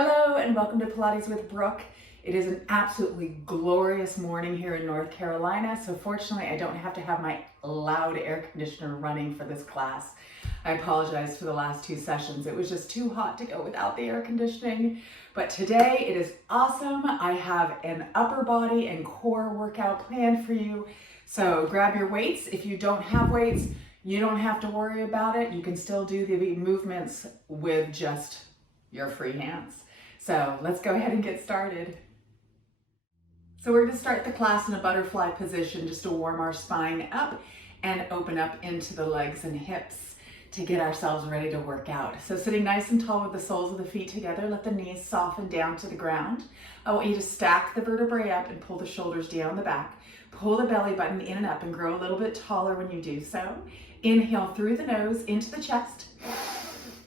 Hello and welcome to Pilates with Brooke. It is an absolutely glorious morning here in North Carolina, so fortunately I don't have to have my loud air conditioner running for this class. I apologize for the last two sessions. It was just too hot to go without the air conditioning, but today it is awesome. I have an upper body and core workout planned for you, so grab your weights. If you don't have weights, you don't have to worry about it. You can still do the movements with just your free hands. So let's go ahead and get started. So we're going to start the class in a butterfly position just to warm our spine up and open up into the legs and hips to get ourselves ready to work out. So sitting nice and tall with the soles of the feet together, let the knees soften down to the ground. I want you to stack the vertebrae up and pull the shoulders down the back. Pull the belly button in and up and grow a little bit taller when you do so. Inhale through the nose into the chest.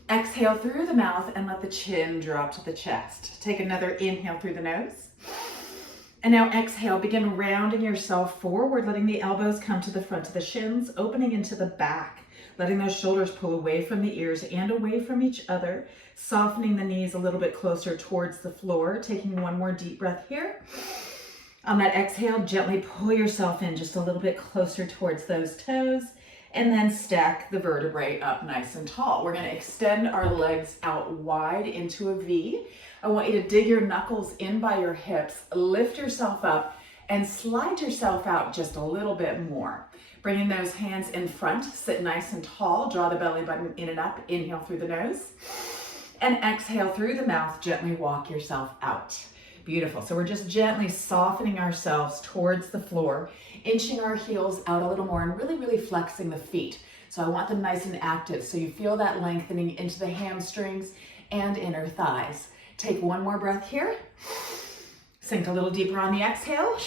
Exhale through the mouth and let the chin drop to the chest. Take another inhale through the nose. And now exhale, begin rounding yourself forward, letting the elbows come to the front of the shins, opening into the back, letting those shoulders pull away from the ears and away from each other, softening the knees a little bit closer towards the floor, taking one more deep breath here. On that exhale, gently pull yourself in just a little bit closer towards those toes. And then stack the vertebrae up nice and tall. We're going to extend our legs out wide into a V. I want you to dig your knuckles in by your hips, lift yourself up, and slide yourself out just a little bit more. Bringing those hands in front, sit nice and tall, draw the belly button in and up, inhale through the nose, and exhale through the mouth, gently walk yourself out. Beautiful. So we're just gently softening ourselves towards the floor, inching our heels out a little more and really flexing the feet. So I want them nice and active so you feel that lengthening into the hamstrings and inner thighs. Take one more breath here. Sink a little deeper on the exhale.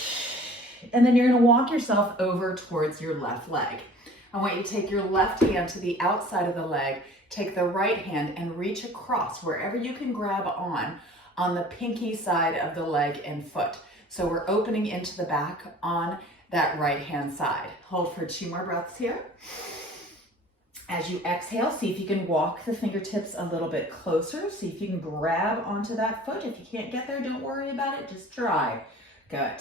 And then you're going to walk yourself over towards your left leg. I want you to take your left hand to the outside of the leg, take the right hand and reach across wherever you can grab on the pinky side of the leg and foot. So we're opening into the back on that right hand side. Hold for 2 more breaths here. As you exhale, see if you can walk the fingertips a little bit closer. See if you can grab onto that foot. If you can't get there, don't worry about it, just try. Good.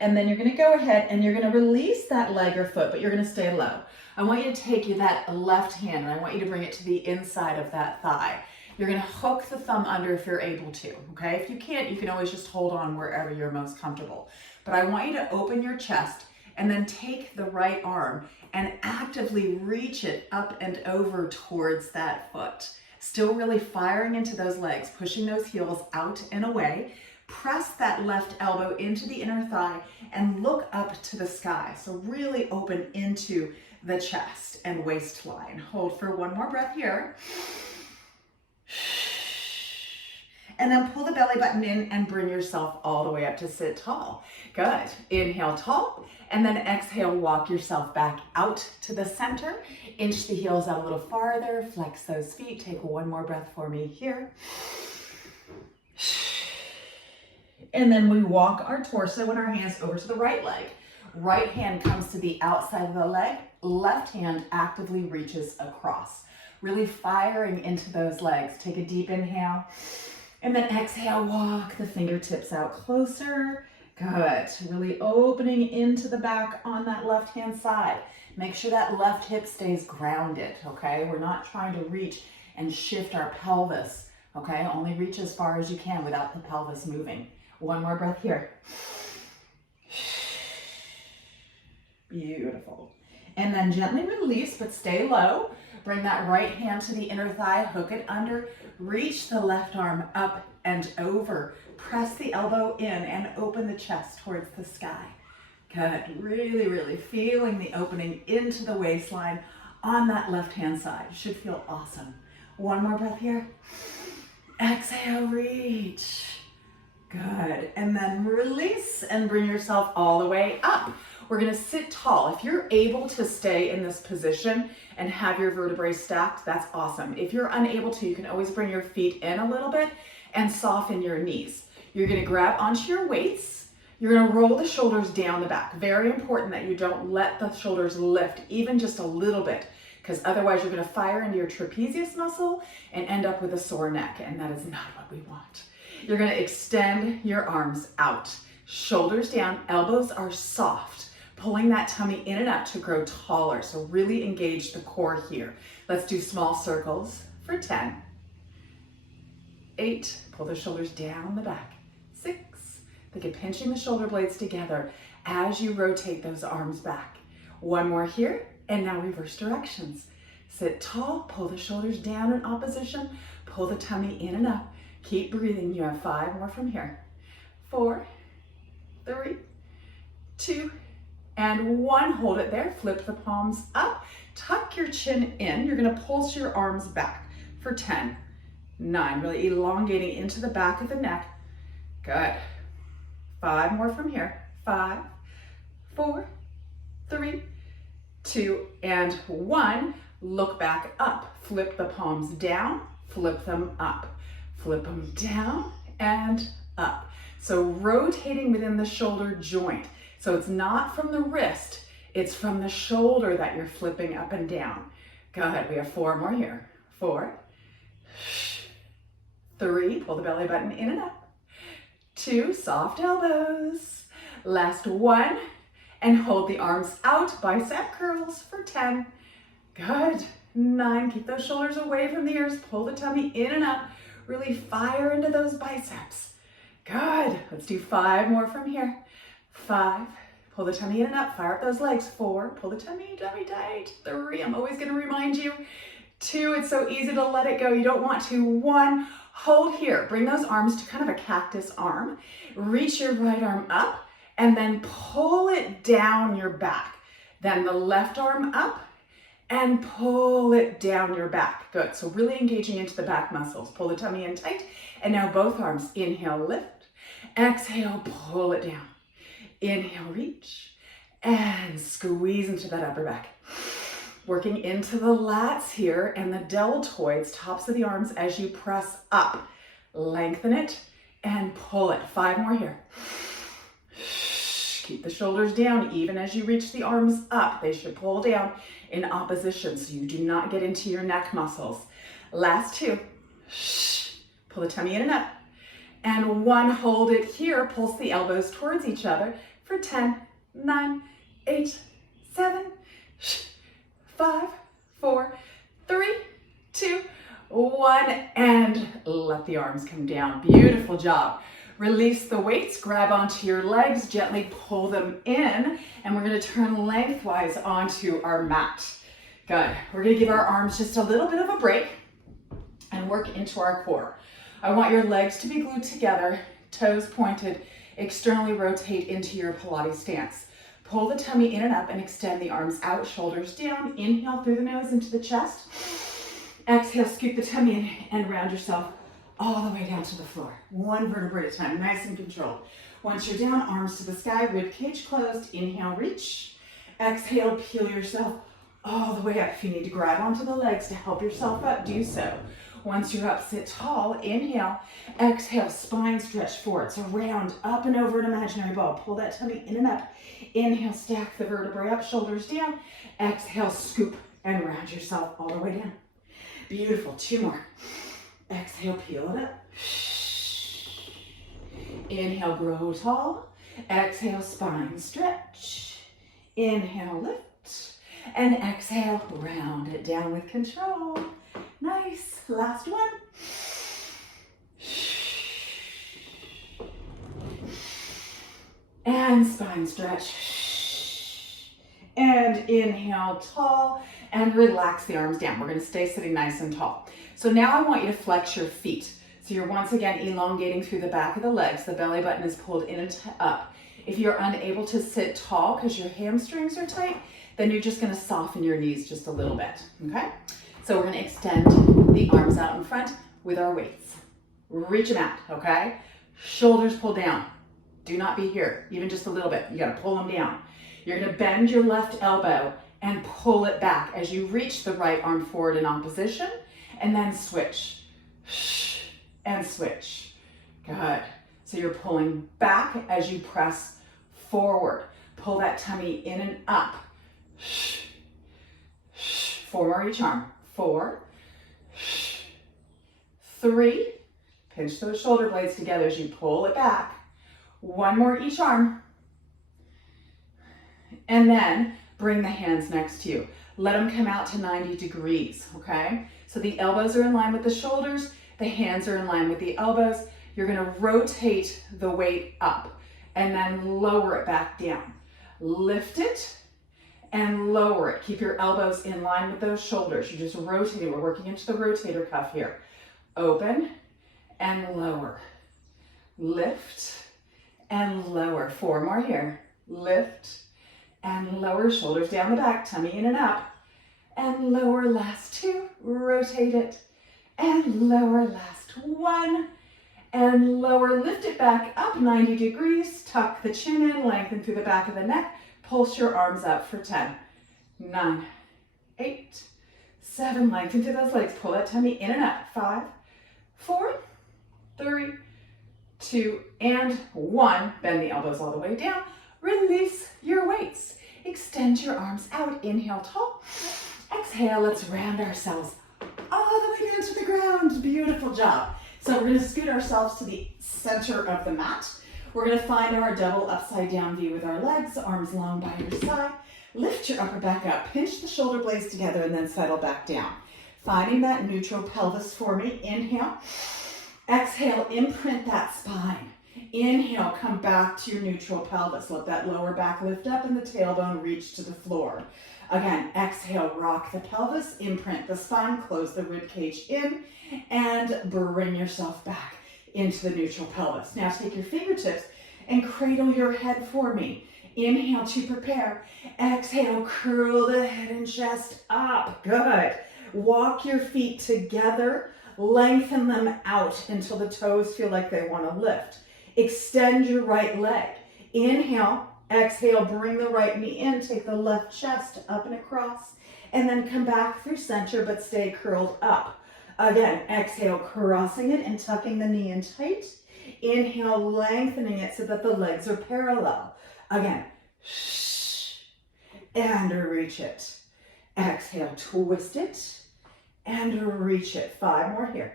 And then you're gonna go ahead and you're gonna release that leg or foot, but you're gonna stay low. I want you to take that left hand and I want you to bring it to the inside of that thigh. You're going to hook the thumb under if you're able to, okay? If you can't, you can always just hold on wherever you're most comfortable. But I want you to open your chest and then take the right arm and actively reach it up and over towards that foot. Still really firing into those legs, pushing those heels out and away. Press that left elbow into the inner thigh and look up to the sky. So really open into the chest and waistline. Hold for one more breath here. And then pull the belly button in and bring yourself all the way up to sit tall. Good. Inhale tall, and then exhale, walk yourself back out to the center. Inch the heels out a little farther, flex those feet. Take one more breath for me here. And then we walk our torso and our hands over to the right leg. Right hand comes to the outside of the leg. Left hand actively reaches across. Really firing into those legs. Take a deep inhale and then exhale, walk the fingertips out closer. Good. Really opening into the back on that left hand side. Make sure that left hip stays grounded, okay? We're not trying to reach and shift our pelvis, okay? Only reach as far as you can without the pelvis moving. One more breath here. Beautiful. And then gently release, but stay low. Bring that right hand to the inner thigh, hook it under, reach the left arm up and over. Press the elbow in and open the chest towards the sky. Good, really feeling the opening into the waistline on that left hand side. Should feel awesome. One more breath here. Exhale, reach. Good, and then release and bring yourself all the way up. We're gonna sit tall. If you're able to stay in this position and have your vertebrae stacked, that's awesome. If you're unable to, you can always bring your feet in a little bit and soften your knees. You're gonna grab onto your weights. You're gonna roll the shoulders down the back. Very important that you don't let the shoulders lift even just a little bit. because otherwise you're going to fire into your trapezius muscle and end up with a sore neck, and that is not what we want. You're going to extend your arms out, shoulders down, elbows are soft, pulling that tummy in and up to grow taller. So really engage the core here. Let's do small circles for 10, 8, pull the shoulders down the back, 6, think of pinching the shoulder blades together as you rotate those arms back. One more here, and now reverse directions. Sit tall, pull the shoulders down in opposition, pull the tummy in and up. Keep breathing. You have 5 more from here. 4, 3, 2, and 1. Hold it there. Flip the palms up. Tuck your chin in. You're going to pulse your arms back for 10, 9. Really elongating into the back of the neck. Good. 5 more from here. 5, 4, 3, 2, and 1. Look back up. Flip the palms down. Flip them up. Flip them down and up. So rotating within the shoulder joint. So it's not from the wrist, it's from the shoulder that you're flipping up and down. Good, we have 4 more here. 4, 3, pull the belly button in and up. 2, soft elbows. Last 1, and hold the arms out, bicep curls for 10. Good, 9, keep those shoulders away from the ears, pull the tummy in and up. Really fire into those biceps. Good. Let's do 5 more from here. 5, pull the tummy in and up, fire up those legs. 4, pull the tummy tight. 3, I'm always going to remind you. 2, it's so easy to let it go. You don't want to. 1, hold here. Bring those arms to kind of a cactus arm. Reach your right arm up and then pull it down your back. Then the left arm up and pull it down your back. Good, so really engaging into the back muscles. Pull the tummy in tight, and now both arms. Inhale, lift. Exhale, pull it down. Inhale, reach, and squeeze into that upper back. Working into the lats here and the deltoids, tops of the arms as you press up. Lengthen it and pull it. 5 more here. Keep the shoulders down even as you reach the arms up. They should pull down in opposition so you do not get into your neck muscles. Last 2. Pull the tummy in and up. And 1, hold it here. Pulse the elbows towards each other for 10, 9, 8, 7, 5, 4, 3, 2, 1, and let the arms come down. Beautiful job. Release the weights, grab onto your legs, gently pull them in, and we're going to turn lengthwise onto our mat. Good. We're going to give our arms just a little bit of a break and work into our core. I want your legs to be glued together, toes pointed, externally rotate into your Pilates stance. Pull the tummy in and up and extend the arms out, shoulders down. Inhale through the nose into the chest. Exhale, scoop the tummy in and round yourself all the way down to the floor. 1 vertebrae at a time, nice and controlled. Once you're down, arms to the sky, rib cage closed. Inhale, reach. Exhale, peel yourself all the way up. If you need to grab onto the legs to help yourself up, do so. Once you're up, sit tall. Inhale. Exhale, spine stretch forward. So round, up and over an imaginary ball. Pull that tummy in and up. Inhale, stack the vertebrae up, shoulders down. Exhale, scoop and round yourself all the way down. Beautiful. 2 more. Exhale, peel it up. Inhale, grow tall. Exhale, spine stretch. Inhale, lift. And exhale, round it down with control. Nice. Last 1. And spine stretch. And inhale, tall. And relax the arms down. We're going to stay sitting nice and tall. So now I want you to flex your feet. So you're once again elongating through the back of the legs. The belly button is pulled in and up. If you're unable to sit tall because your hamstrings are tight, then you're just going to soften your knees just a little bit, okay? So we're going to extend the arms out in front with our weights. Reach them out, okay? Shoulders pull down. Do not be here, even just a little bit. You got to pull them down. You're going to bend your left elbow and pull it back as you reach the right arm forward in opposition, and then switch and switch. Good. So you're pulling back as you press forward. Pull that tummy in and up. 4 more each arm. 4, 3, pinch those shoulder blades together as you pull it back. 1 more each arm. And then bring the hands next to you. Let them come out to 90 degrees, okay? So the elbows are in line with the shoulders, the hands are in line with the elbows. You're gonna rotate the weight up and then lower it back down. Lift it and lower it. Keep your elbows in line with those shoulders. You just rotate it. We're working into the rotator cuff here. Open and lower. Lift and lower. 4 more here. Lift and lower, shoulders down the back, tummy in and up. And lower, last 2. Rotate it. And lower, last 1. And lower, lift it back up 90 degrees. Tuck the chin in, lengthen through the back of the neck. Pulse your arms up for 10, 9, 8, 7. Lengthen through those legs. Pull that tummy in and up. 5, 4, 3, 2, and 1. Bend the elbows all the way down. Release your weights. Extend your arms out. Inhale, tall. Exhale, let's round ourselves all the way down to the ground. Beautiful job. So we're gonna scoot ourselves to the center of the mat. We're gonna find our double upside down V with our legs, arms long by your side. Lift your upper back up, pinch the shoulder blades together, and then settle back down. Finding that neutral pelvis for me. Inhale. Exhale, imprint that spine. Inhale, come back to your neutral pelvis. Let that lower back lift up and the tailbone reach to the floor. Again, exhale, rock the pelvis, imprint the spine, close the rib cage in, and bring yourself back into the neutral pelvis. Now take your fingertips and cradle your head for me. Inhale to prepare. Exhale, curl the head and chest up. Good. Walk your feet together. Lengthen them out until the toes feel like they want to lift. Extend your right leg. Inhale, exhale, bring the right knee in. Take the left chest up and across. And then come back through center, but stay curled up. Again, exhale, crossing it and tucking the knee in tight. Inhale, lengthening it so that the legs are parallel. Again, and reach it. Exhale, twist it and reach it. 5 more here.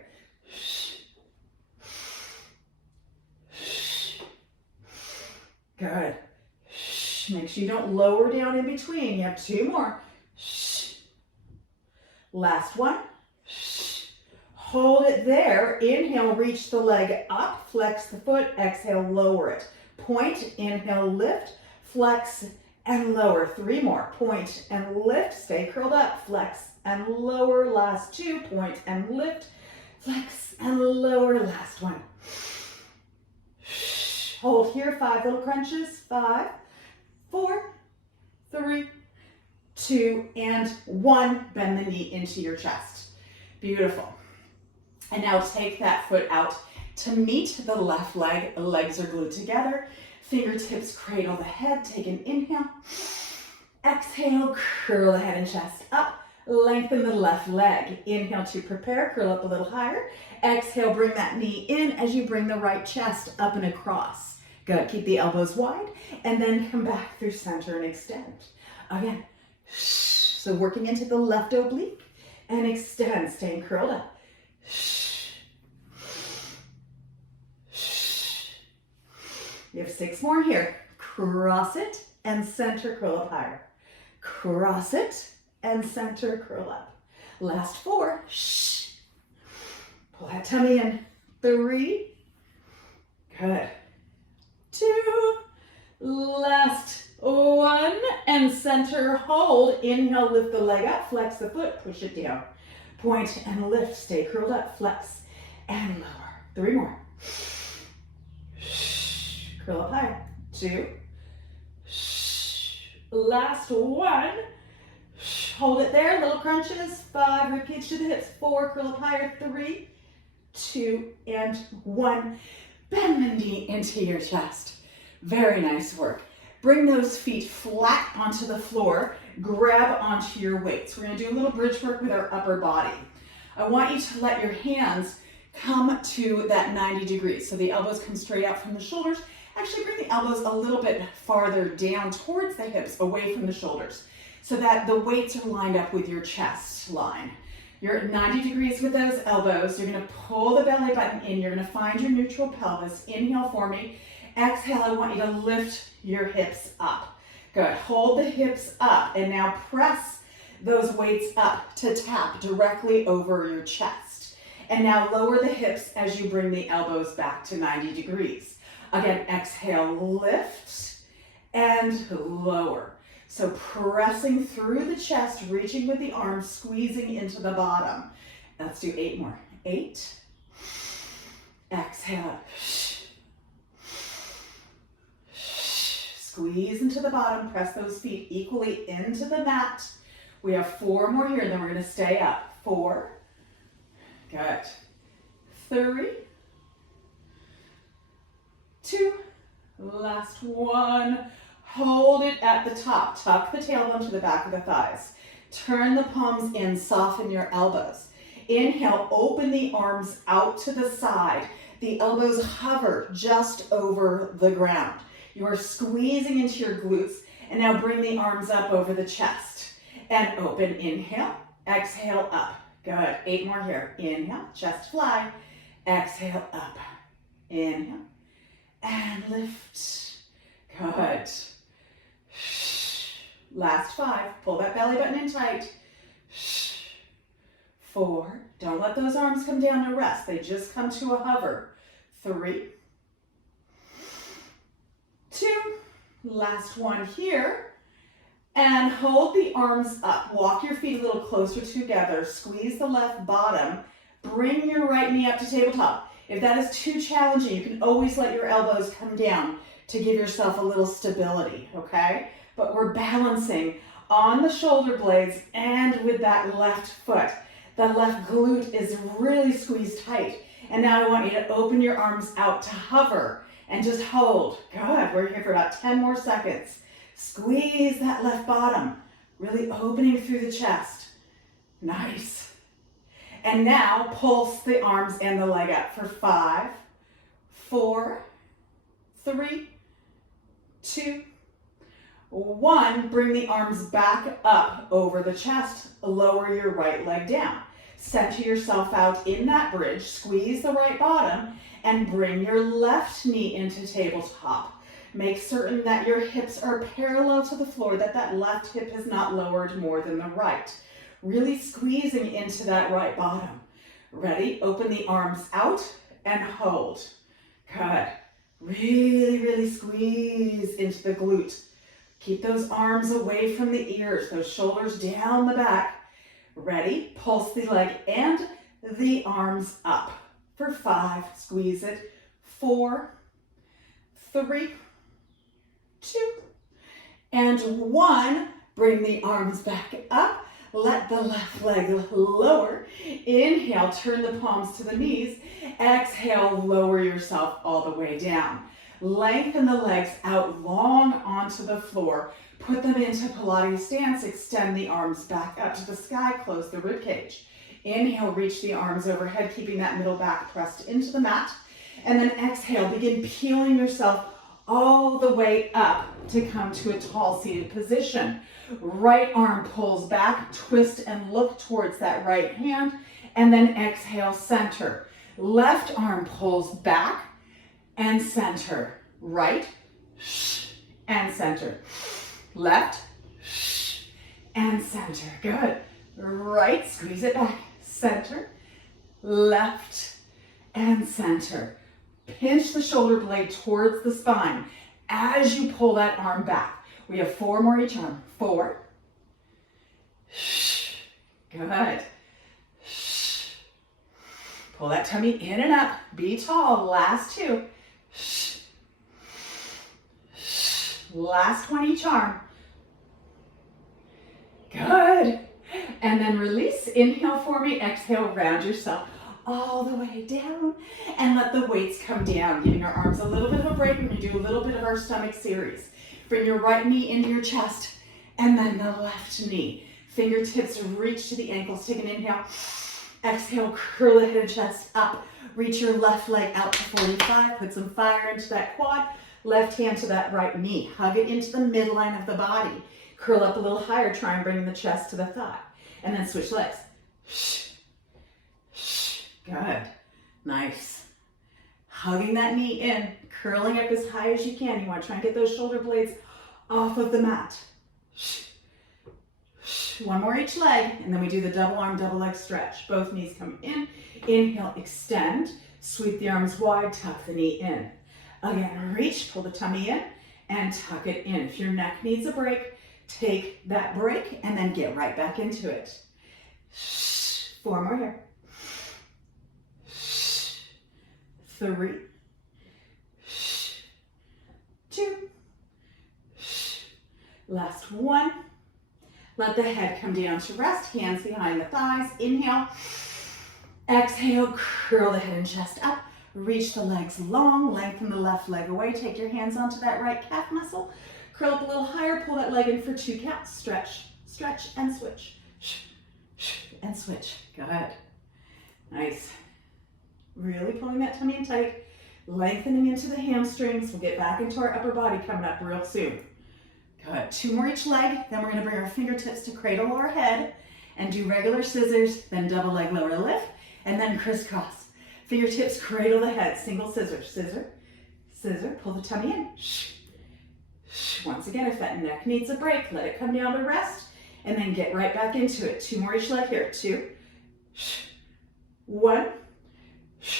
Good. Make sure you don't lower down in between. You have 2 more. Last one. Hold it there. Inhale, reach the leg up, flex the foot. Exhale, lower it. Point, inhale, lift, flex, and lower. 3 more. Point and lift. Stay curled up. Flex and lower. Last 2. Point and lift. Flex and lower. Last 1. Hold here. 5 little crunches. 5, 4, 3, 2, and 1. Bend the knee into your chest. Beautiful. And now take that foot out to meet the left leg. Legs are glued together. Fingertips cradle the head. Take an inhale. Exhale, curl the head and chest up. Lengthen the left leg. Inhale to prepare. Curl up a little higher. Exhale, bring that knee in as you bring the right chest up and across. Good. Keep the elbows wide. And then come back through center and extend. Again. So working into the left oblique. And extend. Staying curled up. You have 6 more here. Cross it and center, curl up higher. Cross it and center, curl up. Last 4. Pull that tummy in. 3. Good. 2. Last 1. And center, hold. Inhale, lift the leg up, flex the foot, push it down. Point and lift, stay curled up, flex and lower. 3 more. Curl up higher. 2. Last 1. Hold it there. Little crunches. 5. Ribcage to the hips. 4. Curl up higher. 3, 2, and 1. Bend the knee into your chest. Very nice work. Bring those feet flat onto the floor. Grab onto your weights. We're going to do a little bridge work with our upper body. I want you to let your hands come to that 90 degrees. So the elbows come straight out from the shoulders. Actually bring the elbows a little bit farther down towards the hips, away from the shoulders. so that the weights are lined up with your chest line. You're at 90 degrees with those elbows. You're gonna pull the belly button in. You're gonna find your neutral pelvis. Inhale for me. Exhale, I want you to lift your hips up. Good, hold the hips up and now press those weights up to tap directly over your chest. And now lower the hips as you bring the elbows back to 90 degrees. Again, exhale, lift and lower. So pressing through the chest, reaching with the arms, squeezing into the bottom. Let's do 8 more. 8. Exhale. Squeeze into the bottom, press those feet equally into the mat. We have 4 more here, then we're gonna stay up. 4, good. 3, 2, last 1. Hold it at the top. Tuck the tailbone to the back of the thighs. Turn the palms in, soften your elbows. Inhale, open the arms out to the side. The elbows hover just over the ground. You are squeezing into your glutes. And now bring the arms up over the chest. And open, inhale, exhale, up. Good, 8 more here. Inhale, chest fly. Exhale, up. Inhale, and lift. Good. Last 5, pull that belly button in tight. 4, don't let those arms come down to rest. They just come to a hover. 3, 2, last 1 here. And hold the arms up. Walk your feet a little closer together. Squeeze the left bottom. Bring your right knee up to tabletop. If that is too challenging, you can always let your elbows come down to give yourself a little stability, okay? But we're balancing on the shoulder blades and with that left foot. The left glute is really squeezed tight. And now I want you to open your arms out to hover and just hold. Good, we're here for about 10 more seconds. Squeeze that left bottom, really opening through the chest. Nice. And now pulse the arms and the leg up for 5, 4, 3, 2, 1. Bring the arms back up over the chest. Lower your right leg down. Center yourself out in that bridge. Squeeze the right bottom and bring your left knee into tabletop. Make certain that your hips are parallel to the floor, that that left hip is not lowered more than the right. Really squeezing into that right bottom. Ready? Open the arms out and hold. Good. Really, really squeeze into the glute. Keep those arms away from the ears, those shoulders down the back. Ready? Pulse the leg and the arms up. For 5, squeeze it. 4, 3, 2, and 1. Bring the arms back up. Let the left leg lower. Inhale, turn the palms to the knees. Exhale, lower yourself all the way down. Lengthen the legs out long onto the floor. Put them into Pilates stance. Extend the arms back up to the sky. Close the rib cage. Inhale, reach the arms overhead, keeping that middle back pressed into the mat. And then exhale, begin peeling yourself all the way up to come to a tall seated position. Right arm pulls back, twist and look towards that right hand, and then exhale, center. Left arm pulls back and center. Right, and center. Left, and center. Good. Right, squeeze it back, center. Left, and center. Pinch the shoulder blade towards the spine as you pull that arm back. We have 4 more each arm. 4. Good. Pull that tummy in and up. Be tall. Last 2. Last 1 each arm. Good. And then release. Inhale for me. Exhale, round yourself all the way down and let the weights come down, giving your arms a little bit of a break when you do a little bit of our stomach series. Bring your right knee into your chest and then the left knee. Fingertips reach to the ankles. Take an inhale. Exhale, curl the head and chest up. Reach your left leg out to 45. Put some fire into that quad. Left hand to that right knee. Hug it into the midline of the body. Curl up a little higher, try and bring the chest to the thigh. And then switch legs. Good. Nice. Hugging that knee in, curling up as high as you can. You want to try and get those shoulder blades off of the mat. One more each leg, and then we do the double arm, double leg stretch. Both knees come in. Inhale, extend. Sweep the arms wide, tuck the knee in. Again, reach, pull the tummy in, and tuck it in. If your neck needs a break, take that break, and then get right back into it. 4 more here. 3, 2, last 1. Let the head come down to rest, hands behind the thighs. Inhale, exhale, curl the head and chest up. Reach the legs long, lengthen the left leg away. Take your hands onto that right calf muscle. Curl up a little higher, pull that leg in for 2 counts. Stretch, stretch, and switch. And switch. Good. Nice. Really pulling that tummy in tight, lengthening into the hamstrings. We'll get back into our upper body coming up real soon. Good. 2 more each leg. Then we're going to bring our fingertips to cradle our head and do regular scissors, then double leg lower lift, and then crisscross. Fingertips cradle the head, single scissor, scissor, scissor, pull the tummy in. Once again, if that neck needs a break, let it come down to rest, and then get right back into it. 2 more each leg here. 2, 1.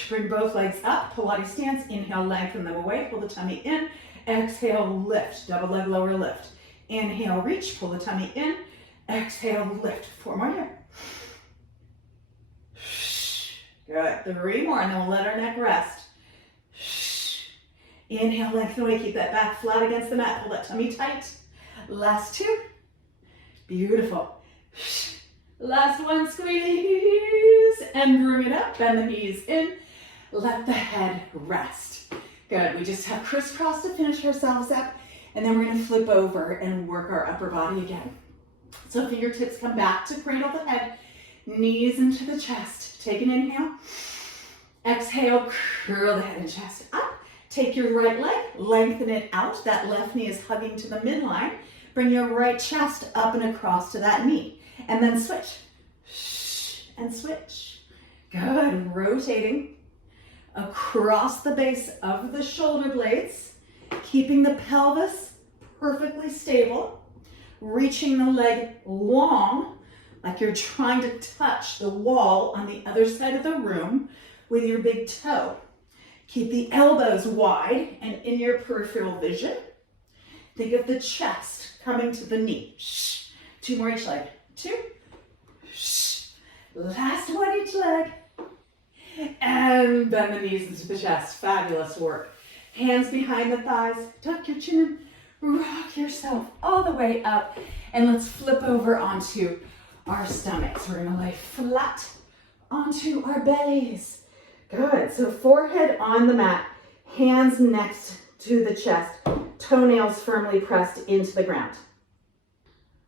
Bring both legs up, Pilates stance. Inhale, lengthen them away, pull the tummy in. Exhale, lift, double leg lower lift. Inhale, reach, pull the tummy in. Exhale, lift. 4 more here. Good. 3 more, and then we'll let our neck rest. Inhale, lengthen away, keep that back flat against the mat, pull that tummy tight. Last 2. Beautiful. Last 1, squeeze, and bring it up, bend the knees in. Let the head rest. Good, we just have crisscross to finish ourselves up, and then we're gonna flip over and work our upper body again. So fingertips come back to cradle the head, knees into the chest. Take an inhale. Exhale, curl the head and chest up. Take your right leg, lengthen it out. That left knee is hugging to the midline. Bring your right chest up and across to that knee. And then switch. And switch. Good. Rotating across the base of the shoulder blades, keeping the pelvis perfectly stable, reaching the leg long, like you're trying to touch the wall on the other side of the room with your big toe. Keep the elbows wide and in your peripheral vision. Think of the chest coming to the knee. 2 more each leg. 2. Last 1 each leg. And bend the knees into the chest. Fabulous work. Hands behind the thighs. Tuck your chin in. Rock yourself all the way up. And let's flip over onto our stomachs. We're going to lay flat onto our bellies. Good. So forehead on the mat. Hands next to the chest. Toenails firmly pressed into the ground.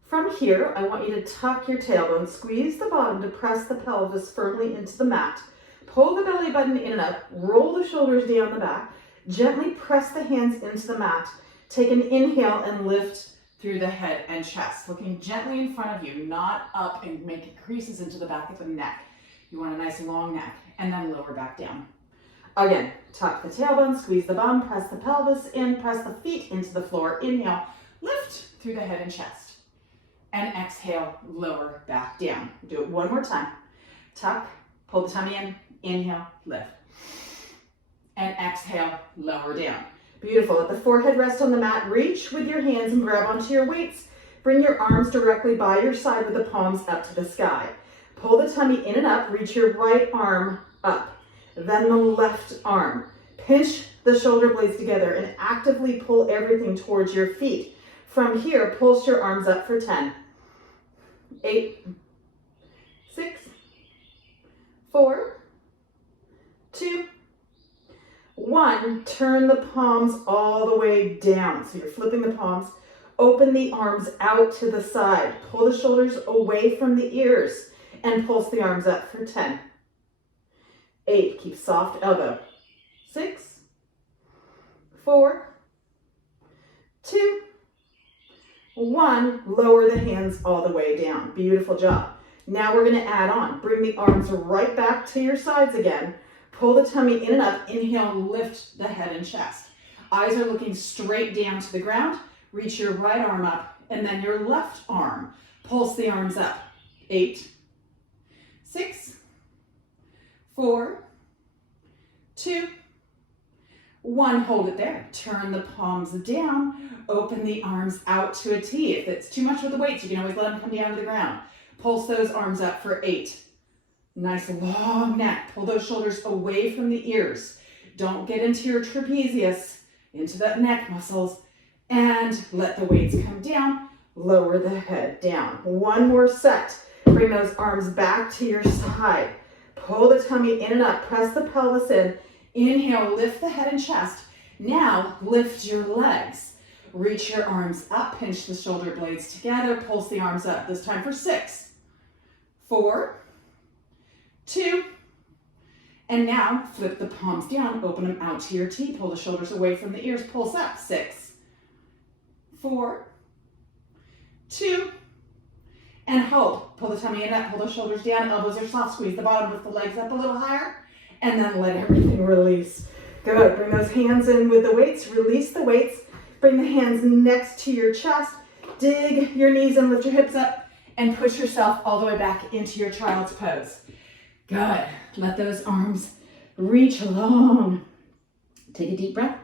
From here, I want you to tuck your tailbone, squeeze the bottom to press the pelvis firmly into the mat. Pull the belly button in and up, roll the shoulders down the back, gently press the hands into the mat. Take an inhale and lift through the head and chest, looking gently in front of you, not up and making creases into the back of the neck. You want a nice long neck, and then lower back down. Again, tuck the tailbone, squeeze the bum, press the pelvis in, press the feet into the floor. Inhale, lift through the head and chest. And exhale, lower back down. Do it 1 more time. Tuck, pull the tummy in, inhale, lift. And exhale, lower down. Beautiful. Let the forehead rest on the mat. Reach with your hands and grab onto your weights. Bring your arms directly by your side with the palms up to the sky. Pull the tummy in and up. Reach your right arm up. Then the left arm. Pinch the shoulder blades together and actively pull everything towards your feet. From here, pulse your arms up for 10, 8, 6, 4, 2, 1. Turn the palms all the way down. So you're flipping the palms. Open the arms out to the side. Pull the shoulders away from the ears and pulse the arms up for 10, 8. Keep soft elbow. 6, 4, 2, 1, lower the hands all the way down. Beautiful job. Now we're gonna add on. Bring the arms right back to your sides again. Pull the tummy in and up. Inhale, lift the head and chest. Eyes are looking straight down to the ground. Reach your right arm up, and then your left arm. Pulse the arms up. 8, 6, 4, 2, 1. Hold it there. Turn the palms down. Open the arms out to a T. If it's too much with the weights, you can always let them come down to the ground. Pulse those arms up for 8. Nice long neck. Pull those shoulders away from the ears. Don't get into your trapezius, into that neck muscles, and let the weights come down. Lower the head down. 1 more set. Bring those arms back to your side. Pull the tummy in and up. Press the pelvis in. Inhale, lift the head and chest. Now lift your legs. Reach your arms up. Pinch the shoulder blades together. Pulse the arms up. This time for 6, 4, 2, and now flip the palms down, open them out to your T, pull the shoulders away from the ears, pulse up. 6, 4, 2, and hold. Pull the tummy in up, pull the shoulders down, elbows are soft, squeeze the bottom, lift the legs up a little higher, and then let everything release. Good, bring those hands in with the weights, release the weights, bring the hands next to your chest, dig your knees and lift your hips up, and push yourself all the way back into your child's pose. Good. Let those arms reach long. Take a deep breath.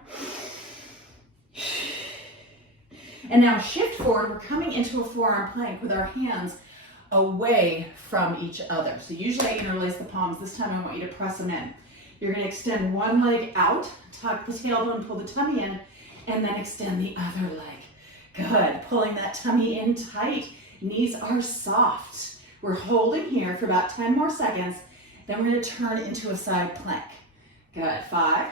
And now shift forward. We're coming into a forearm plank with our hands away from each other. So usually I interlace the palms. This time I want you to press them in. You're going to extend one leg out, tuck the tailbone, pull the tummy in, and then extend the other leg. Good. Pulling that tummy in tight. Knees are soft. We're holding here for about 10 more seconds. Then we're going to turn into a side plank. Good. 5.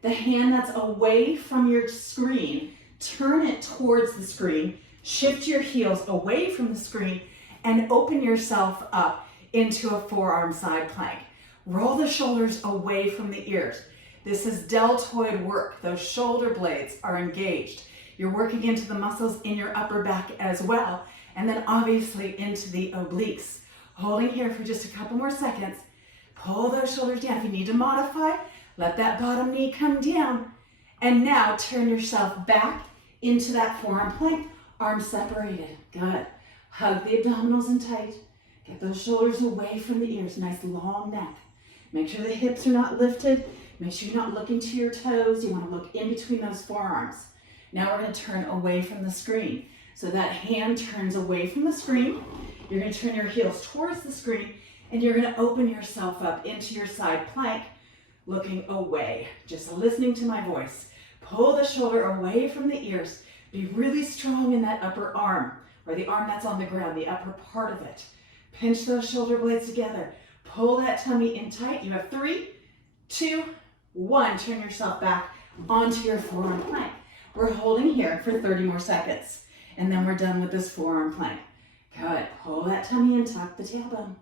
The hand that's away from your screen, turn it towards the screen. Shift your heels away from the screen and open yourself up into a forearm side plank. Roll the shoulders away from the ears. This is deltoid work. Those shoulder blades are engaged. You're working into the muscles in your upper back as well, and then obviously into the obliques. Holding here for just a couple more seconds. Pull those shoulders down. If you need to modify, let that bottom knee come down. And now turn yourself back into that forearm plank, arms separated. Good. Hug the abdominals in tight. Get those shoulders away from the ears. Nice long neck. Make sure the hips are not lifted. Make sure you're not looking to your toes. You want to look in between those forearms. Now we're going to turn away from the screen. So that hand turns away from the screen. You're going to turn your heels towards the screen, and you're going to open yourself up into your side plank, looking away, just listening to my voice. Pull the shoulder away from the ears. Be really strong in that upper arm, or the arm that's on the ground, the upper part of it. Pinch those shoulder blades together. Pull that tummy in tight. You have 3, 2, 1. Turn yourself back onto your forearm plank. We're holding here for 30 more seconds, and then we're done with this forearm plank. Good. Pull that tummy in, tuck the tailbone.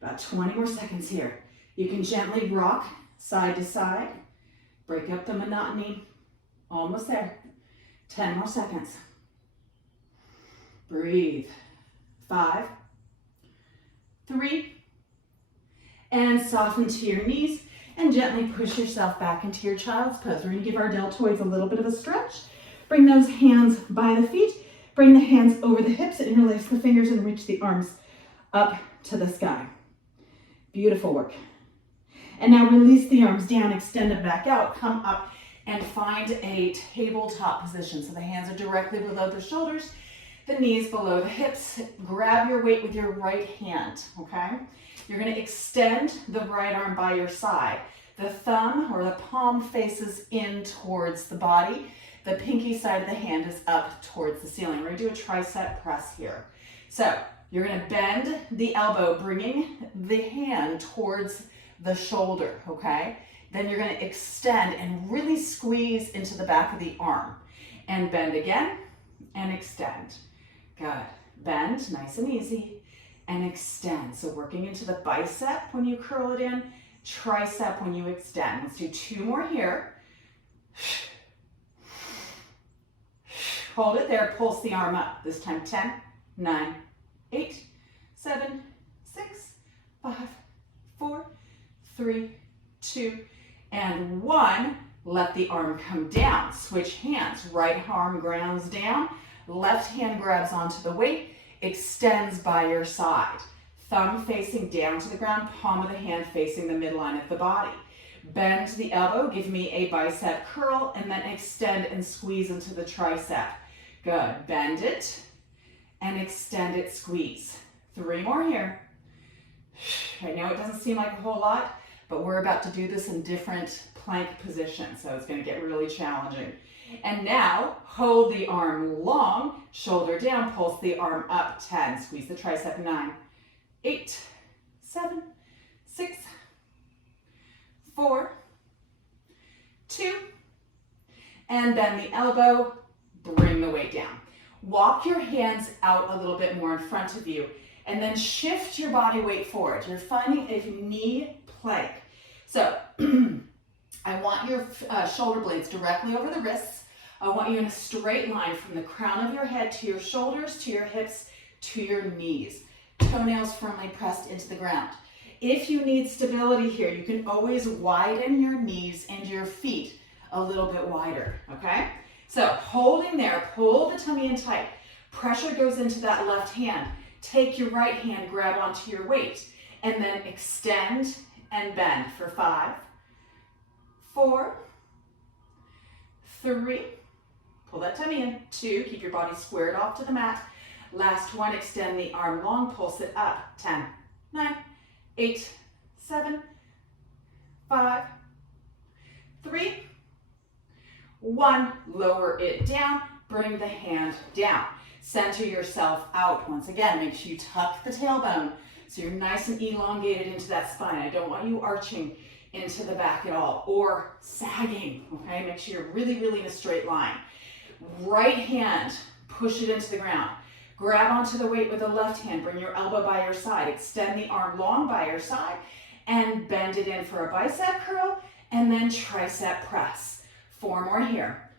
About 20 more seconds here. You can gently rock side to side. Break up the monotony. Almost there. 10 more seconds. Breathe. 5, 3, and soften to your knees and gently push yourself back into your child's pose. We're going to give our deltoids a little bit of a stretch. Bring those hands by the feet. Bring the hands over the hips and interlace the fingers and reach the arms up to the sky. Beautiful work. And now release the arms down, extend them back out, come up and find a tabletop position. So the hands are directly below the shoulders, the knees below the hips. Grab your weight with your right hand, okay? You're going to extend the right arm by your side. The thumb or the palm faces in towards the body. The pinky side of the hand is up towards the ceiling. We're going to do a tricep press here. So you're going to bend the elbow, bringing the hand towards the shoulder, okay? Then you're going to extend and really squeeze into the back of the arm. And bend again and extend. Good. Bend, nice and easy, and extend. So working into the bicep when you curl it in, tricep when you extend. Let's do 2 more here. hold it there, pulse the arm up. This time 10, 9, 8, 7, 6, 5, 4, 3, 2, and 1. Let the arm come down. Switch hands. Right arm grounds down. Left hand grabs onto the weight, extends by your side. Thumb facing down to the ground, palm of the hand facing the midline of the body. Bend the elbow, give me a bicep curl, and then extend and squeeze into the tricep. Good. Bend it and extend it, squeeze. 3 more here. I know it doesn't seem like a whole lot, but we're about to do this in different plank positions, so it's going to get really challenging. And now, hold the arm long, shoulder down, pulse the arm up, 10. Squeeze the tricep, 9, 8, 7, 6, 4, 2, and bend the elbow, bring the weight down. Walk your hands out a little bit more in front of you, and then shift your body weight forward. You're finding a knee plank. So, I want your shoulder blades directly over the wrists. I want you in a straight line from the crown of your head to your shoulders, to your hips, to your knees. Toenails firmly pressed into the ground. If you need stability here, you can always widen your knees and your feet a little bit wider, okay? So holding there, pull the tummy in tight. Pressure goes into that left hand. Take your right hand, grab onto your weight, and then extend and bend for 5, 4, 3, pull that tummy in, 2, keep your body squared off to the mat. Last one, extend the arm long, pulse it up, 10, 9, 8, 7, 5, 3, 1, lower it down, bring the hand down. Center yourself out. Once again, make sure you tuck the tailbone so you're nice and elongated into that spine. I don't want you arching into the back at all or sagging, okay? Make sure you're really, really in a straight line. Right hand, push it into the ground. Grab onto the weight with the left hand. Bring your elbow by your side. Extend the arm long by your side and bend it in for a bicep curl and then tricep press. 4 more here.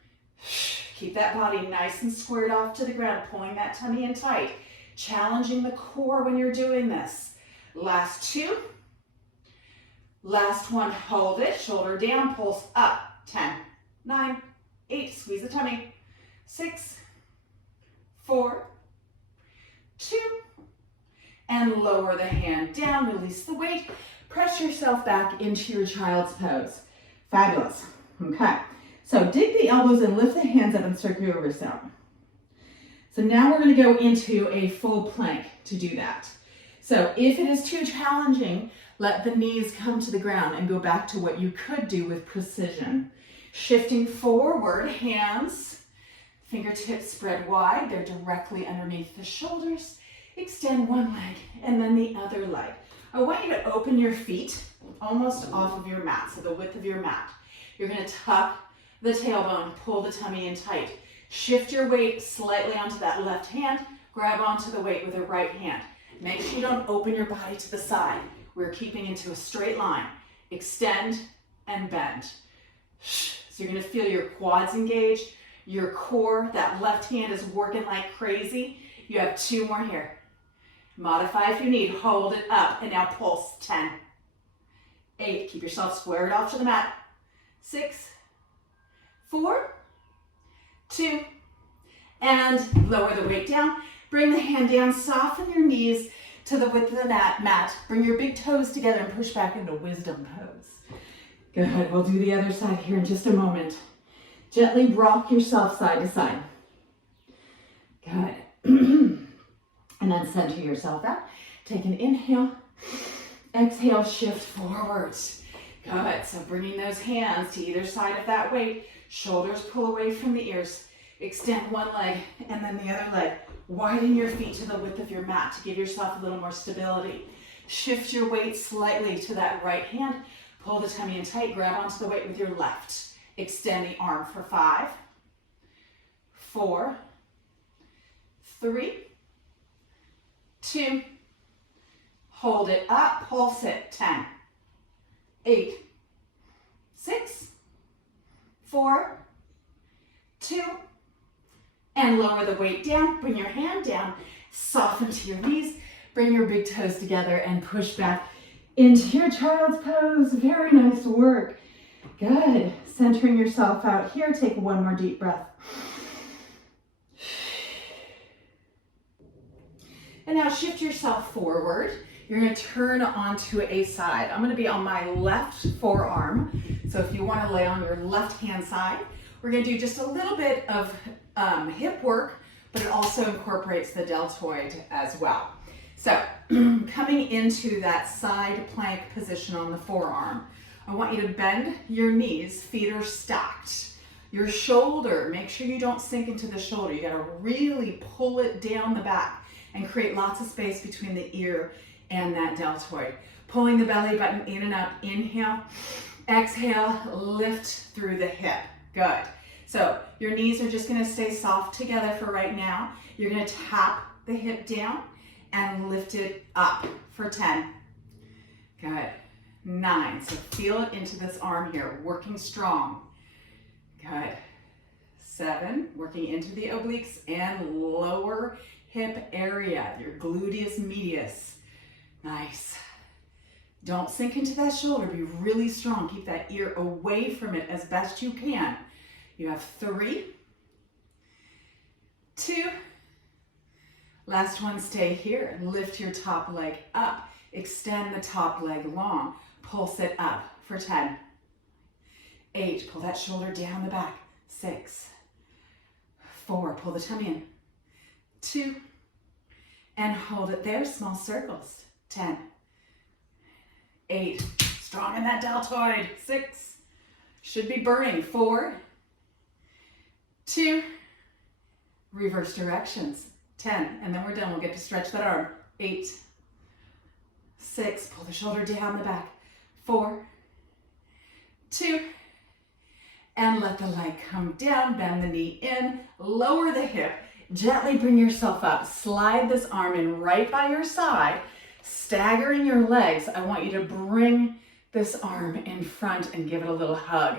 Keep that body nice and squared off to the ground, pulling that tummy in tight, challenging the core when you're doing this. Last 2. Last one, hold it, shoulder down, pulse up, 10, 9, 8, squeeze the tummy, 6, 4, 2, and lower the hand down, release the weight, press yourself back into your child's pose. Fabulous. Okay, so dig the elbows and lift the hands up and circle your wrists out. So now we're going to go into a full plank to do that. So if it is too challenging, let the knees come to the ground and go back to what you could do with precision. Shifting forward, hands, fingertips spread wide. They're directly underneath the shoulders. Extend one leg and then the other leg. I want you to open your feet almost off of your mat, so the width of your mat. You're going to tuck the tailbone, pull the tummy in tight. Shift your weight slightly onto that left hand. Grab onto the weight with the right hand. Make sure you don't open your body to the side. We're keeping into a straight line. Extend and bend. So you're going to feel your quads engage, your core. That left hand is working like crazy. You have 2 more here. Modify if you need. Hold it up and now pulse. 10, 8. Keep yourself squared off to the mat. 6, 4, 2, and lower the weight down. Bring the hand down. Soften your knees to the width of the mat. Bring your big toes together and push back into wisdom pose. Good. We'll do the other side here in just a moment. Gently rock yourself side to side. Good. And then center yourself out. Take an inhale. Exhale, shift forwards. Good. So bringing those hands to either side of that weight. Shoulders pull away from the ears. Extend one leg and then the other leg. Widen your feet to the width of your mat to give yourself a little more stability. Shift your weight slightly to that right hand. Pull the tummy in tight. Grab onto the weight with your left. Extend the arm for 5, 4, 3, 2. Hold it up. Pulse it. 10, 8, 6, 4, 2, And lower the weight down, bring your hand down, soften to your knees, bring your big toes together and push back into your child's pose. Very nice work. Good. Centering yourself out here, take one more deep breath. And now shift yourself forward. You're going to turn onto a side. I'm going to be on my left forearm. So if you want to lay on your left hand side, we're going to do just a little bit of hip work, but it also incorporates the deltoid as well. So coming into that side plank position on the forearm, I want you to bend your knees, feet are stacked. Your shoulder, make sure you don't sink into the shoulder. You got to really pull it down the back and create lots of space between the ear and that deltoid. Pulling the belly button in and up, inhale, exhale, lift through the hip. Good. So your knees are just going to stay soft together for right now. You're going to tap the hip down and lift it up for 10. Good. 9. So feel it into this arm here, working strong. Good. 7. Working into the obliques and lower hip area, your gluteus medius. Nice. Don't sink into that shoulder. Be really strong. Keep that ear away from it as best you can. You have 3, 2, last one, stay here and lift your top leg up. Extend the top leg long. Pulse it up for 10. 8, pull that shoulder down the back. 6, 4, pull the tummy in. 2, and hold it there, small circles. 10, 8, strong in that deltoid. 6, should be burning. 4, 2, reverse directions. 10, and then we're done. We'll get to stretch that arm. 8, 6, pull the shoulder down the back. 4, 2, and let the leg come down, bend the knee in, lower the hip, gently bring yourself up. Slide this arm in right by your side, staggering your legs. I want you to bring this arm in front and give it a little hug.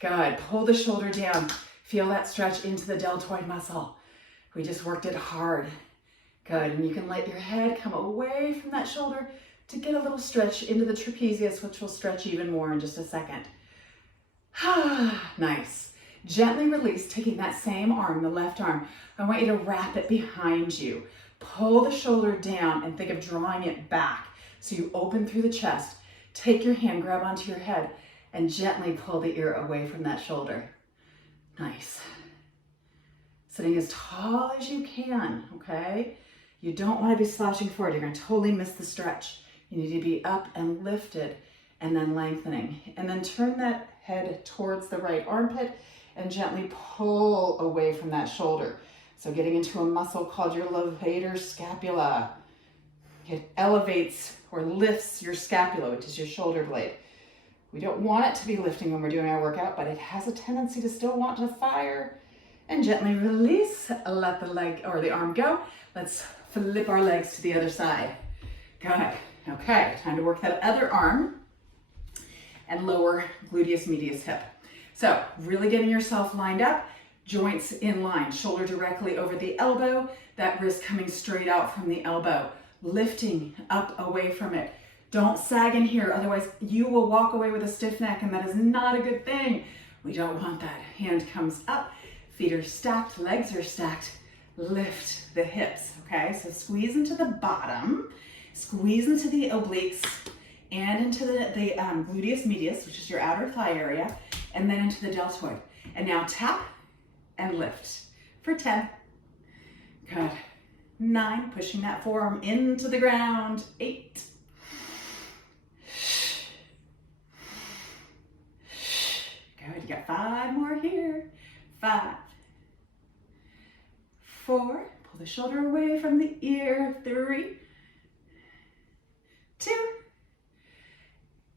Good. Pull the shoulder down. Feel that stretch into the deltoid muscle. We just worked it hard. Good. And you can let your head come away from that shoulder to get a little stretch into the trapezius, which will stretch even more in just a second. Nice. Gently release, taking that same arm, the left arm. I want you to wrap it behind you. Pull the shoulder down and think of drawing it back. So you open through the chest. Take your hand, grab onto your head, and gently pull the ear away from that shoulder. Nice. Sitting as tall as you can, okay? You don't want to be slouching forward. You're going to totally miss the stretch. You need to be up and lifted and then lengthening. And then turn that head towards the right armpit and gently pull away from that shoulder. So getting into a muscle called your levator scapula. It elevates or lifts your scapula, which is your shoulder blade. We don't want it to be lifting when we're doing our workout, but it has a tendency to still want to fire. And gently release, let the leg or the arm go. Let's flip our legs to the other side. Good. Okay, time to work that other arm and lower gluteus medius hip. So really getting yourself lined up, joints in line, shoulder directly over the elbow, that wrist coming straight out from the elbow, lifting up away from it. Don't sag in here, otherwise you will walk away with a stiff neck, and that is not a good thing. We don't want that. Hand comes up, feet are stacked, legs are stacked. Lift the hips, okay? So squeeze into the bottom, squeeze into the obliques, and into the gluteus medius, which is your outer thigh area, and then into the deltoid. And now tap and lift for 10. Good. 9, pushing that forearm into the ground. 8. Good, you got 5 more here. 5. 4, pull the shoulder away from the ear. 3. 2.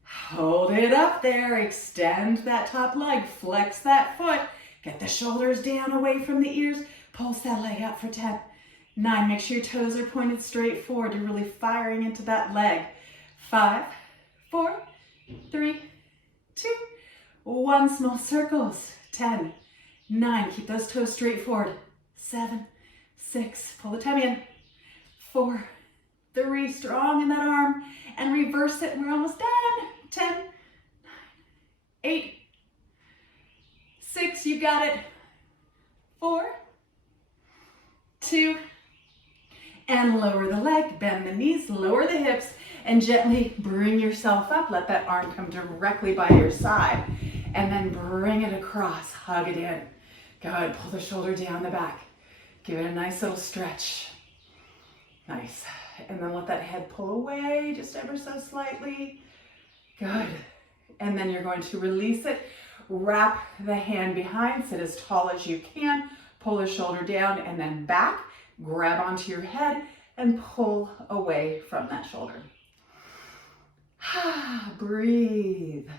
Hold it up there, extend that top leg, flex that foot, get the shoulders down away from the ears, pulse that leg out for 10. 9, make sure your toes are pointed straight forward. You're really firing into that leg. 5, 4, 3, 2, 1, small circles. 10, 9, keep those toes straight forward. 7, 6, pull the tummy in, 4, 3, strong in that arm, and reverse it, and we're almost done. 10, 9, 8, 6, you got it. 4, 2, and lower the leg, bend the knees, lower the hips, and gently bring yourself up. Let that arm come directly by your side, and then bring it across, hug it in. Good, pull the shoulder down the back. Give it a nice little stretch. Nice. And then let that head pull away just ever so slightly. Good. And then you're going to release it. Wrap the hand behind, sit as tall as you can, pull the shoulder down and then back, grab onto your head and pull away from that shoulder. Breathe.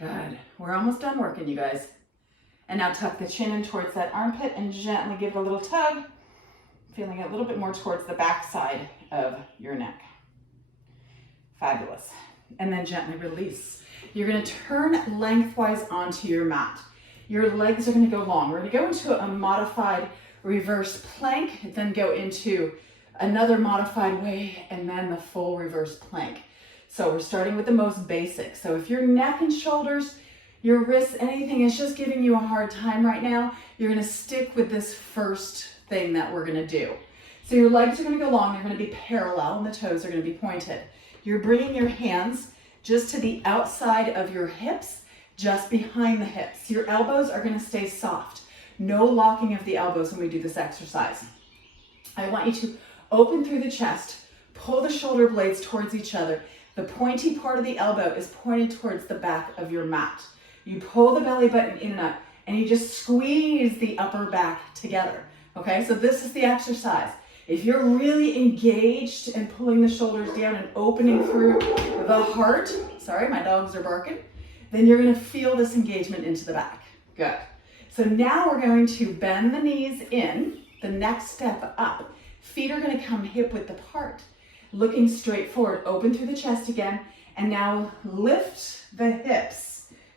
Good. We're almost done working, you guys. And now tuck the chin in towards that armpit and gently give it a little tug, feeling it a little bit more towards the back side of your neck. Fabulous. And then gently release. You're going to turn lengthwise onto your mat. Your legs are going to go long. We're going to go into a modified reverse plank, then go into another modified way, and then the full reverse plank. So we're starting with the most basic. So if your neck and shoulders, your wrists, anything is just giving you a hard time right now, you're going to stick with this first thing that we're going to do. So your legs are going to go long, they're going to be parallel, and the toes are going to be pointed. You're bringing your hands just to the outside of your hips, just behind the hips. Your elbows are going to stay soft. No locking of the elbows when we do this exercise. I want you to open through the chest, pull the shoulder blades towards each other. The pointy part of the elbow is pointed towards the back of your mat. You pull the belly button in and up, and you just squeeze the upper back together. Okay, so this is the exercise. If you're really engaged and pulling the shoulders down and opening through the heart, sorry, my dogs are barking, then you're going to feel this engagement into the back. Good. So now we're going to bend the knees in, the next step up. Feet are going to come hip width apart, looking straight forward. Open through the chest again, and now lift the hips.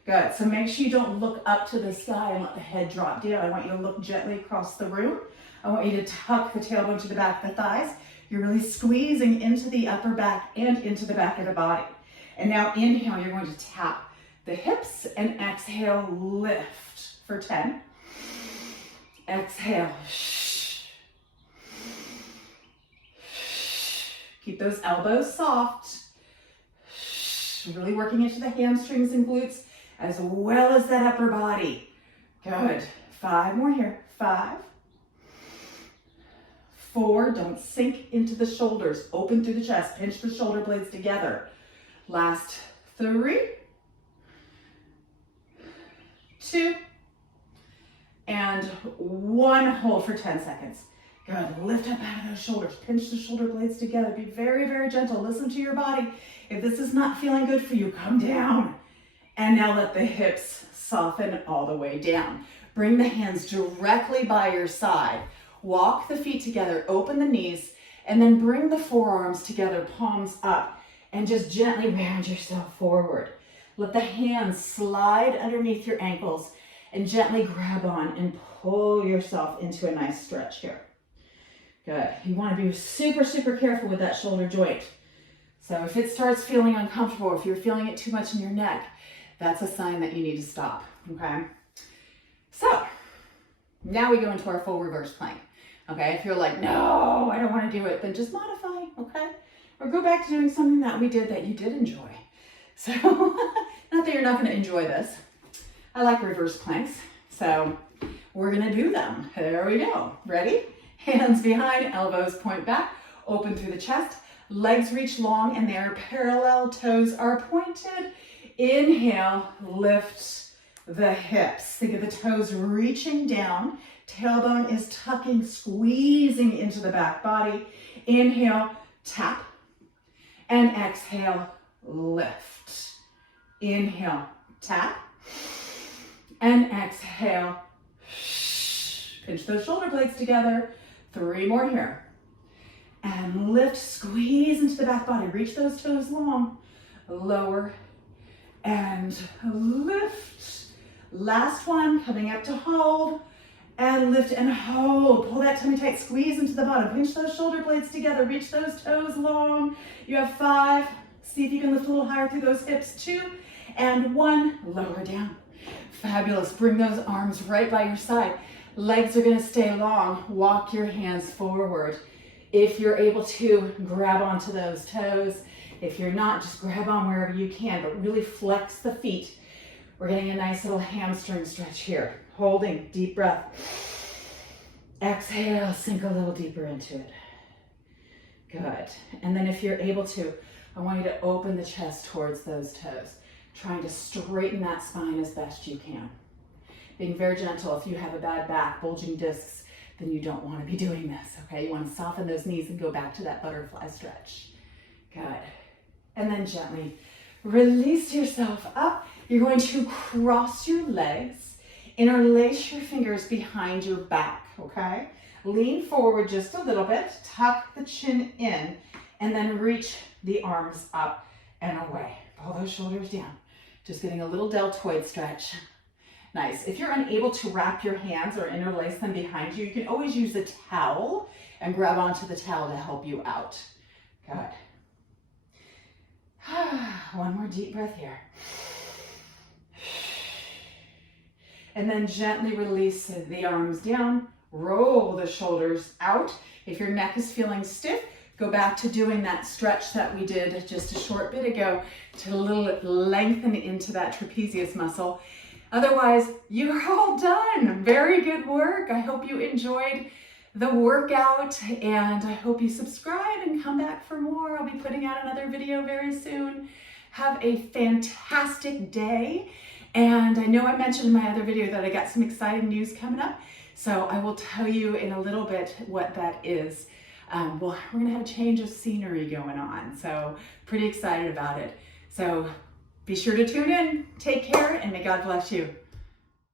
Good. So make sure you don't look up to the sky and let the head drop down. I want you to look gently across the room. I want you to tuck the tailbone to the back of the thighs. You're really squeezing into the upper back and into the back of the body. And now inhale, you're going to tap the hips, and exhale, lift for 10. Exhale. Keep those elbows soft. Really working into the hamstrings and glutes as well as that upper body. Good. 5 more here. 5, 4, don't sink into the shoulders. Open through the chest. Pinch the shoulder blades together. Last 3, 2, and 1. Hold for 10 seconds. Good. Lift up out of those shoulders. Pinch the shoulder blades together. Be very, very gentle. Listen to your body. If this is not feeling good for you, come down. And now let the hips soften all the way down. Bring the hands directly by your side. Walk the feet together. Open the knees. And then bring the forearms together, palms up. And just gently round yourself forward. Let the hands slide underneath your ankles. And gently grab on and pull yourself into a nice stretch here. Good. You want to be super, super careful with that shoulder joint. So if it starts feeling uncomfortable, if you're feeling it too much in your neck, that's a sign that you need to stop, okay? So now we go into our full reverse plank, okay? If you're like, no, I don't want to do it, then just modify, okay? Or go back to doing something that we did that you did enjoy. So not that you're not going to enjoy this. I like reverse planks, so we're going to do them. There we go. Ready? Hands behind, elbows point back, open through the chest, legs reach long and they are parallel, toes are pointed. Inhale, lift the hips. Think of the toes reaching down, tailbone is tucking, squeezing into the back body. Inhale, tap, and exhale, lift. Inhale, tap, and exhale. Pinch those shoulder blades together. 3 more here. And lift, squeeze into the back body. Reach those toes long. Lower and lift. Last one, coming up to hold. And lift and hold. Pull that tummy tight, squeeze into the bottom. Pinch those shoulder blades together. Reach those toes long. You have 5. See if you can lift a little higher through those hips. 2 and 1. Lower down. Fabulous. Bring those arms right by your side. Legs are going to stay long. Walk your hands forward. If you're able to, grab onto those toes. If you're not, just grab on wherever you can, but really flex the feet. We're getting a nice little hamstring stretch here. Holding, deep breath. Exhale, sink a little deeper into it. Good. And then if you're able to, I want you to open the chest towards those toes, trying to straighten that spine as best you can. Being very gentle. If you have a bad back, bulging discs, then you don't want to be doing this, okay? You want to soften those knees and go back to that butterfly stretch. Good. And then gently release yourself up. You're going to cross your legs. Interlace your fingers behind your back, okay? Lean forward just a little bit, tuck the chin in, and then reach the arms up and away. Pull those shoulders down. Just getting a little deltoid stretch. Nice. If you're unable to wrap your hands or interlace them behind you, you can always use a towel and grab onto the towel to help you out. Good. One more deep breath here. And then gently release the arms down, roll the shoulders out. If your neck is feeling stiff, go back to doing that stretch that we did just a short bit ago to lengthen into that trapezius muscle. Otherwise, you're all done. Very good work. I hope you enjoyed the workout, and I hope you subscribe and come back for more. I'll be putting out another video very soon. Have a fantastic day. And I know I mentioned in my other video that I got some exciting news coming up, so I will tell you in a little bit what that is. Well, we're gonna have a change of scenery going on, so pretty excited about it. So be sure to tune in, take care, and may God bless you.